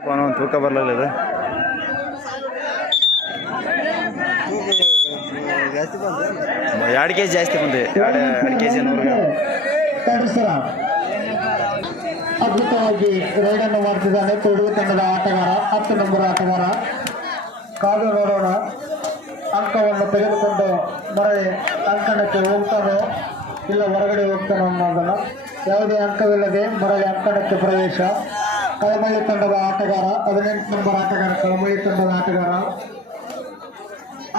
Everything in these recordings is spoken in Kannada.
ತೂಕ ಬರಲಿಲ್ಲ ಇದು. ಎರಡು ಕೆ ಜಿ ಜಾಸ್ತಿ ಬಂದಿದೆ. ಎರಡು ಎರಡು ಕೆ ಜಿ ಅದ್ಭುತವಾಗಿ ರೈಡನ್ನು ಮಾಡ್ತಿದ್ದಾನೆ. ಕೊಡಗು ತಂಡದ ಆಟಗಾರ, ಹತ್ತು ನಂಬರ್ ಆಟಗಾರ. ಕಾದು ನೋಡೋಣ. ಅಂಕವನ್ನು ತೆಗೆದುಕೊಂಡು ಮರಳಿ ಅಂಕಣಕ್ಕೆ ಹೋಗ್ತಾನೋ ಇಲ್ಲ ಹೊರಗಡೆ ಹೋಗ್ತಾನೋ ಅನ್ನೋದನ್ನ ಯಾವುದೇ ಅಂಕವಿಲ್ಲದೆ ಮರಳಿ ಅಂಕಣಕ್ಕೆ ಪ್ರವೇಶ. ಕಳಮಳ್ಳಿ ತಂಡದ ಆಟಗಾರ, ಹದಿನೆಂಟು ನಂಬರ್ ಆಟಗಾರ ಕಳಮಳ್ಳಿ ತಂಡದ ಆಟಗಾರ.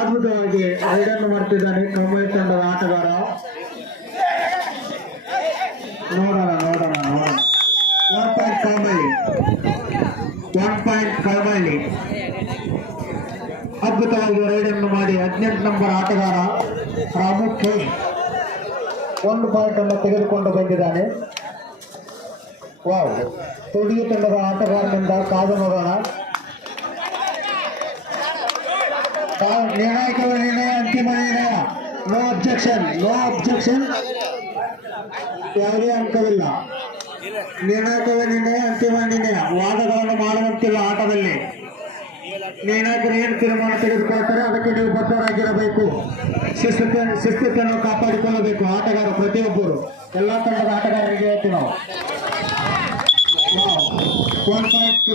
ಅದ್ಭುತವಾಗಿ ರೈಡನ್ನು ಮಾಡ್ತಿದ್ದಾನೆ ಕಳಮಳ್ಳಿ ತಂಡದ ಆಟಗಾರ. ನೋಡೋಣ ನೋಡೋಣ ನೋಡೋಣ. One point Kalamalli one point ಅದ್ಭುತವಾಗಿ ರೈಡನ್ನು ಮಾಡಿ ಹದಿನೆಂಟು ನಂಬರ್ ಆಟಗಾರ ರಾಮು ಒಂದು ಪಾಯಿಂಟ್ ಅನ್ನು ತೆಗೆದುಕೊಂಡು ಬಂದಿದ್ದಾನೆ. ವಾವ್ ತೊಡಿಗೆ ತಂಡದ ಆಟಗಾರನಿಂದ ಕಾದು ನೋಡೋಣ ನಿರ್ಣಾಯಕ ನಿರ್ಣಯ ಅಂತಿಮ ನಿರ್ಣಯ ನೋ ಅಬ್ಜೆಕ್ಷನ್ ನೋ ಅಬ್ಜೆಕ್ಷನ್ ಯಾವುದೇ ಅಂಕವಿಲ್ಲ. ನಿರ್ಣಾಯಕವೇ ನಿರ್ಣಯ ಅಂತಿಮ ನಿರ್ಣಯ ವಾದಗಳನ್ನು ಮಾಡುವಂತಿಲ್ಲ ಆಟದಲ್ಲಿ. ನಿರ್ಣಾಯಕರು ಏನು ತೀರ್ಮಾನ ತೆಗೆದುಕೊಳ್ತಾರೆ, ಅದಕ್ಕೆ ನೀವು ಬದ್ಧರಾಗಿರಬೇಕು. ಶಿಸ್ತು ಶಿಸ್ತನ್ನು ಕಾಪಾಡಿಕೊಳ್ಳಬೇಕು. ಆಟಗಾರ ಪ್ರತಿಯೊಬ್ಬರು. ಎಲ್ಲ ತಂಡದ ಆಟಗಾರರಿಗೆ ಹೇಳ್ತೀವಿ ನಾವು. ಒನ್ ಪಾಯಿಂಟ್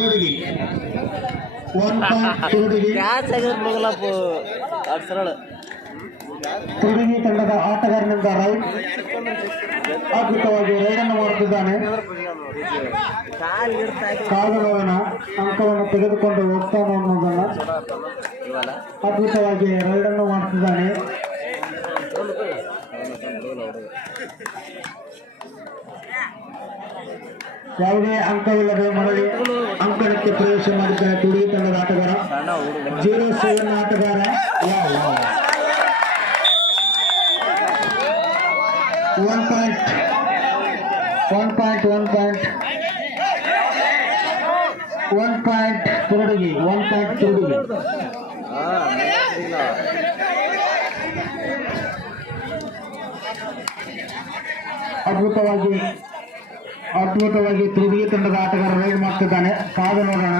ಪಾಯಿಂಟ್ ತಂಡದ ಆಟಗಾರನಿಂದ ರೈಟ್ ಅದ್ಭುತವಾಗಿ ರೈಡನ್ನು ಮಾಡುತ್ತಿದ್ದಾನೆ ನೋಡೋಣ ಅಂಕವನ್ನು ತೆಗೆದುಕೊಂಡು ಹೋಗ್ತಾನೆ ಅನ್ನೋದನ್ನ ಅದ್ಭುತವಾಗಿ ರೈಡನ್ನು ಮಾಡ್ತಿದ್ದಾನೆ. ಯಾವುದೇ ಅಂಕವಿಲ್ಲದೆ ಮರಳಿ ಅಂಕಣಕ್ಕೆ ಪ್ರವೇಶ ಮಾಡಿದ್ದಾರೆ ತುಳುಗಿ ತಂಡದ ಆಟಗಾರ. ಜೀರೋ ಸೆವೆನ್ ಆಟಗಾರ. One point one point one point one point ತುರುಡುಗಿ one point ತುರುಡುಗಿ ಅದ್ಭುತವಾಗಿ ಅದ್ಭುತವಾಗಿ ತುರುಗಿ ತಂಡದ ಆಟಗಾರ ರೈಡ್ ಮಾಡ್ತಿದ್ದಾನೆ. ಕಾದ ನೋಡೋಣ.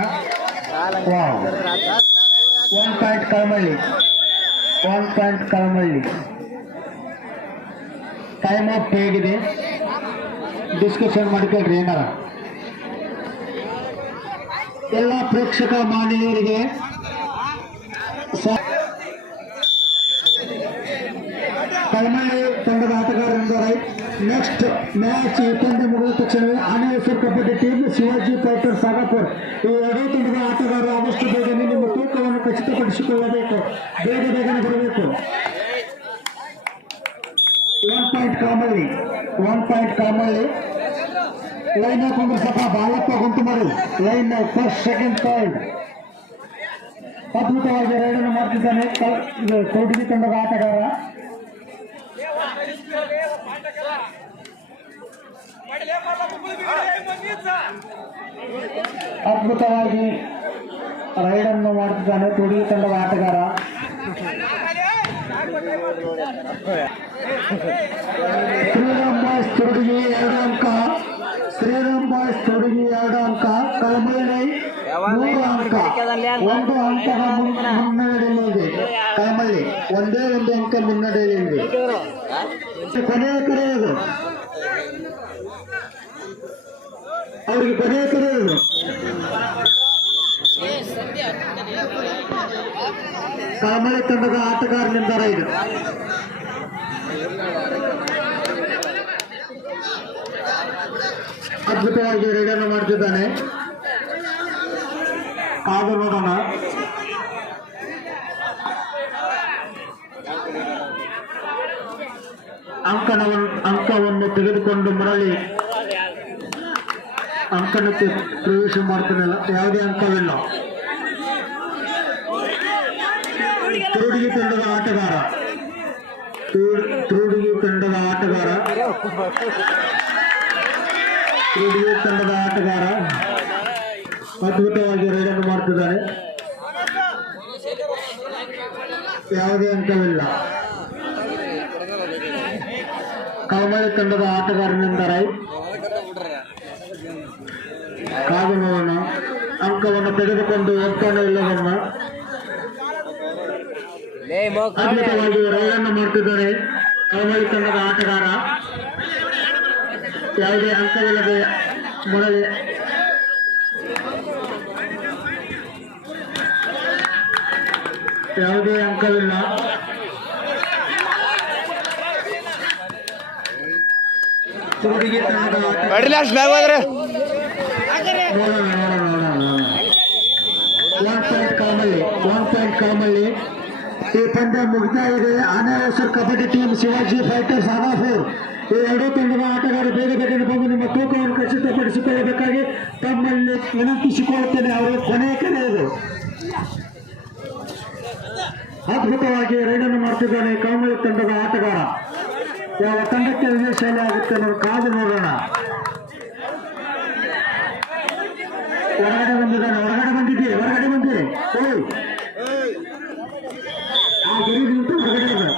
One point Kalamalli one point Kalamalli time off ಹೇಗಿದೆ? ಡಿಸ್ಕಷನ್ ಮಾಡ್ಕೊಳ್ರಿ ಏನಾರ. ಎಲ್ಲ ಪ್ರೇಕ್ಷಕ ಮಾನವೀಯರಿಗೆ ಸ- ಕಲ್ಮಳ್ಳಿ ತಂಡದ ಆಟಗಾರರಿಂದ ರೈಟ್ ನೆಕ್ಸ್ಟ್ ಮ್ಯಾಚ್ ಈ ಪಂದ್ಯ ಮುಗಿದ ತಕ್ಷಣವೇ ಆನೆ ಹೆಸರು ಕಬಡ್ಡಿ ಟೀಮ್ ಶಿವಾಜಿ ಫೈಟರ್ ಸಾಗಪುರ್ ಈ ಎರಡೂ ತಂಡದ ಆಟಗಾರರು ಆದಷ್ಟು ಬೇಗನೆ ನಿಮ್ಮ ತೂಕವನ್ನು ಖಚಿತಪಡಿಸಿಕೊಳ್ಳಬೇಕು. ಬೇಗ ಬೇಗನೆ ಬರಬೇಕು one point Kamalli. One point Kamalli. Line ಹಾಕೊಂಡ್ರೆ ಸ್ವಲ್ಪ ಬಾಲಪ್ಪ ಗುಂಟು ಮಾಡಿ. ಲೈನ್ ಫಸ್ಟ್ ಸೆಕೆಂಡ್ ಪಾಯಿಂಟ್ ಅದ್ಭುತವಾಗಿ ರೈಡನ್ನು ಮಾಡ್ತಿದ್ದಾನೆ. ಕೌಟಿಗೆ ತಂಡದ ಆಟಗಾರ. ಅದ್ಭುತವಾಗಿ ರೈಡನ್ನು ಮಾಡ್ತಿದ್ದಾನೆ ತೊಡಿಗೆ ತಂಡದ ಆಟಗಾರ ಶ್ರೀರಾಮ್ ಬಾಯ್ಸ್ ತೊಡಗಿ ಎರಡು ಅಂಕ ಶ್ರೀರಾಮ್ ಬಾಯ್ಸ್ ತೊಡಗಿ ಎರಡು ಅಂಕ ಕಳಮಳ್ಳಿ ಮೂರು ಅಂಕ ಒಂದು ಅಂಕದ ಮುನ್- ಮುನ್ನಡೆಯಲ್ಲಿದೆ ಕಳಮಳ್ಳಿ ಒಂದೇ ಒಂದು ಅಂಕ ಮುನ್ನಡೆಯಲ್ಲಿದೆ ಕೊನೆಯ ಕರೆ ಇದು ಅವರಿಗೆ ಕೊನೆಯ ಕರೆ ಇದು ಕಳಮಳ್ಳಿ ತಂಡದ ಆಟಗಾರನಿಂದ ರೈಡ್ ಅದ್ಭುತವಾಗಿ ರೈಡನ್ನು ಮಾಡ್ತಿದ್ದಾನೆ ಕಾದು ನೋಡೋಣ ಅಂಕಣವನ್ನು ಅಂಕವನ್ನು ತೆಗೆದುಕೊಂಡು ಮರಳಿ ಅಂಕಣಕ್ಕೆ ಪ್ರವೇಶ ಮಾಡ್ತಾನಲ್ಲ ಯಾವುದೇ ಅಂಕವಿಲ್ಲ ತುರುಡಿಗೆ ತಂಡದ ಆಟಗಾರ. ತುರು- ತುರುಡಿಗೆ ತಂಡದ ಆಟಗಾರ. ತುರುಡಿಗೆ ತಂಡದ ಆಟಗಾರ ಅದ್ಭುತವಾಗಿ ರೈಡನ್ನು ಮಾಡ್ತಿದ್ದಾರೆ. ಯಾವುದೇ ಅಂಕವಿಲ್ಲ ಕಳಮಳಿ ತಂಡದ ಆಟಗಾರನಿಂದ ರೈ. ಕಾದು ನೋಡೋಣ ಅಂಕವನ್ನು ತೆಗೆದುಕೊಂಡು ಹೋಗ್ತಾನೆ ಇಲ್ಲವನ್ನ ಅದ್ಭುತವಾಗಿ ರೈಡನ್ನು ಮಾಡ್ತಿದ್ದಾರೆ ಕಳವಳಿ ತಂಡದ ಆಟಗಾರ ಯಾವುದೇ ಅಂಕವಿಲ್ಲದೆ ಮೊದಲೇ ಯಾವುದೇ ಅಂಕವಿಲ್ಲ ಕಡ್ರಿ ಅಷ್ಟು ಮ್ಯಾಗ ಹೋದ್ರೆ. ಕಾಮಲ್ಲಿ ಒನ್ ಪಾಯಿಂಟ್ ಕಾಮಲ್ಲಿ ಈ ಪಂದ್ಯ ಮುಗ್ತಾ ಇದೆ ಆನೆ ಹೆಸರು ಕಬಡ್ಡಿ ಟೀಮ್ ಶಿವಾಜಿ ಫೈಟರ್ಸ್ ಆದಾಪುರ್ ಈ ಎರಡೂ ತಂಡದ ಆಟಗಾರರು ಬೇರೆ ಬೇರೆ ಬಂದು ನಿಮ್ಮ ತೂಕವನ್ನು ಖಚಿತಪಡಿಸಿಕೊಳ್ಳಬೇಕಾಗಿ ತಮ್ಮಲ್ಲಿ ವಿನಂತಿಸಿಕೊಳ್ಳುತ್ತೇನೆ ಅವರು ಕೊನೆಯ ಕರೆ ಇದು ಅದ್ಭುತವಾಗಿ ರೈಡನ್ನು ಮಾಡ್ತಿದ್ದಾನೆ ಕಾಮಲ್ ತಂಡದ ಆಟಗಾರ. ಯಾವ ತಂಡಕ್ಕೆ ವಿಜಯಶಾಲಿ ಆಗುತ್ತೆ. ಅನ್ನೋದು ಕಾದು ನೋಡೋಣ. ಹೊರಗಡೆ ಬಂದಿದ್ದಾನೆ. ಹೊರಗಡೆ ಬಂದಿದ್ದೆ ಹೊರಗಡೆ ಬಂದೆ. ಓಯ್ ಆ ಗಿರಿ ನಿಂತು ಹೊರಗಡೆ ಇದೆ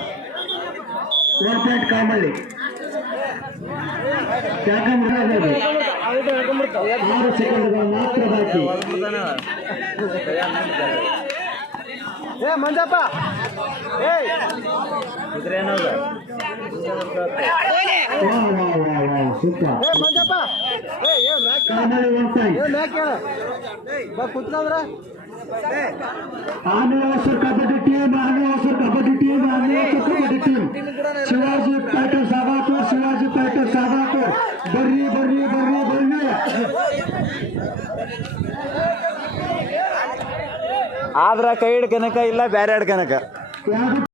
ಒನ್ ಪಾಯಿಂಟ್ ಕಾಮಲ್ಲಿ ಯಾಕಂದ್ರೆ ಆರು ಸೆಕೆಂಡ್ಗಳು ಮಾತ್ರ ಬಾಕಿ. ಏ ಮಂಜಪ್ಪ. ಏ ವಾ ಸೂಪರ್ ಕಾಮಲ್ಲಿ ಒನ್ ಪಾಯಿಂಟ್ ಆನೆ ಹೊಸರ್ ಕಬಡ್ಡಿ ಟೀಮ್ ಆನೆ ಹೊಸರ್ ಕಬಡ್ಡಿ ಟೀಮ್ ಆನೆ ಹೊಸರ್ ಕಬಡ್ಡಿ ಟೀಮ್ ಶಿವಾಜಿ ಪ್ಯಾಟರ್ ಸಾಗಾತು ಶಿವಾಜಿ ಪ್ಯಾಟರ್ ಸಾಗಾತು ಬರ್ರಿ ಬರ್ರಿ ಬರ್ರಿ ಬರ್ರಿ ಆದ್ರ ಕೈ ಹಿಡ್ಕನಕ ಇಲ್ಲ ಬ್ಯಾರೆ ಹಿಡ್ಕನಕ ಯಾವ್ದು